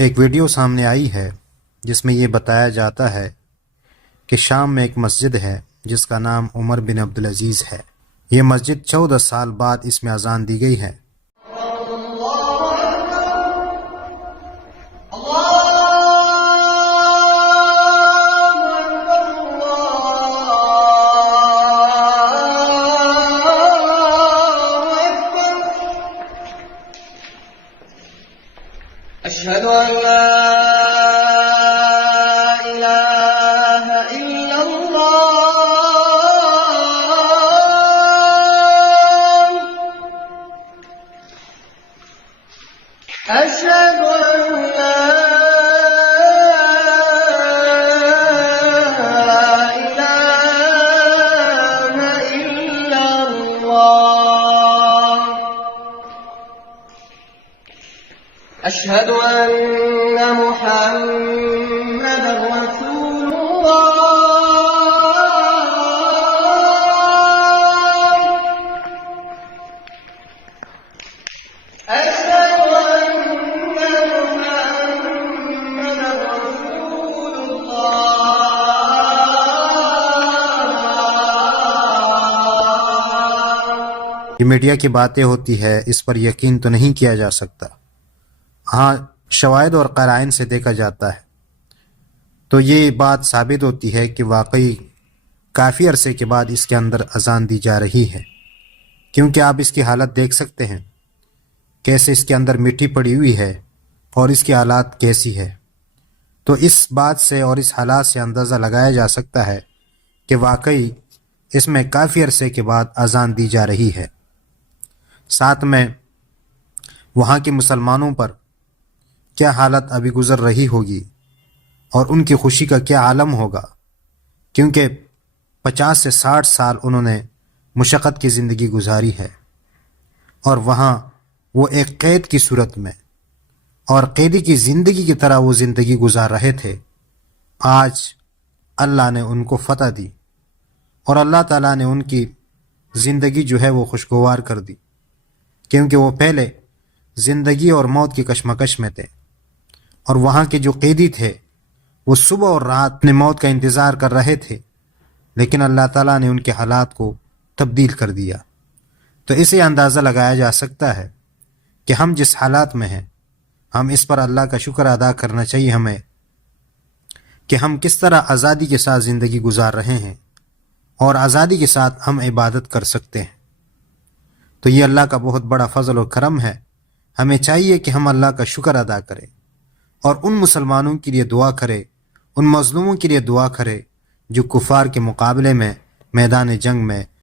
एक वीडियो सामने आई है जिसमें ये बताया जाता है कि शाम में एक मस्जिद है जिसका नाम उमर बिन अब्दुल अजीज़ है। ये मस्जिद 14 साल बाद इसमें अजान दी गई है। अशहदु अल्ला इलाहा इल्लल्लाह अशहदु अल्ला इलाहा इल्लल्लाह अशहदु अन्ना मुहम्मदर रसूलुल्लाह अशहदु अन्ना मुहम्मदर रसूलुल्लाह। ये मीडिया की बातें होती है, इस पर यकीन तो नहीं किया जा सकता। हाँ, शवाहिद और क़राइन से देखा जाता है तो ये बात साबित होती है कि वाकई काफ़ी अरसे के बाद इसके अंदर अजान दी जा रही है, क्योंकि आप इसकी हालत देख सकते हैं कैसे इसके अंदर मिट्टी पड़ी हुई है और इसकी हालात कैसी है। तो इस बात से और इस हालात से अंदाज़ा लगाया जा सकता है कि वाकई इसमें काफ़ी अरसे के बाद अजान दी जा रही है। साथ में वहाँ के मुसलमानों पर क्या हालत अभी गुजर रही होगी और उनकी खुशी का क्या आलम होगा, क्योंकि 50 से 60 साल उन्होंने मुशक्क़त की ज़िंदगी गुजारी है और वहाँ वो एक क़ैद की सूरत में और क़ैदी की ज़िंदगी की तरह वो ज़िंदगी गुजार रहे थे। आज अल्लाह ने उनको फ़तह दी और अल्लाह ताला ने उनकी ज़िंदगी जो है वो खुशगवार कर दी, क्योंकि वो पहले ज़िंदगी और मौत की कशमकश में थे और वहाँ के जो कैदी थे वो सुबह और रात अपने मौत का इंतज़ार कर रहे थे, लेकिन अल्लाह ताला ने उनके हालात को तब्दील कर दिया। तो इसे अंदाज़ा लगाया जा सकता है कि हम जिस हालात में हैं, हम इस पर अल्लाह का शुक्र अदा करना चाहिए हमें कि हम किस तरह आज़ादी के साथ ज़िंदगी गुजार रहे हैं और आज़ादी के साथ हम इबादत कर सकते हैं। तो ये अल्लाह का बहुत बड़ा फ़ज़ल और करम है। हमें चाहिए कि हम अल्लाह का शुक्र अदा करें और उन मुसलमानों के लिए दुआ करें, उन मज़लूमों के लिए दुआ करें जो कुफ़ार के मुकाबले में मैदान जंग में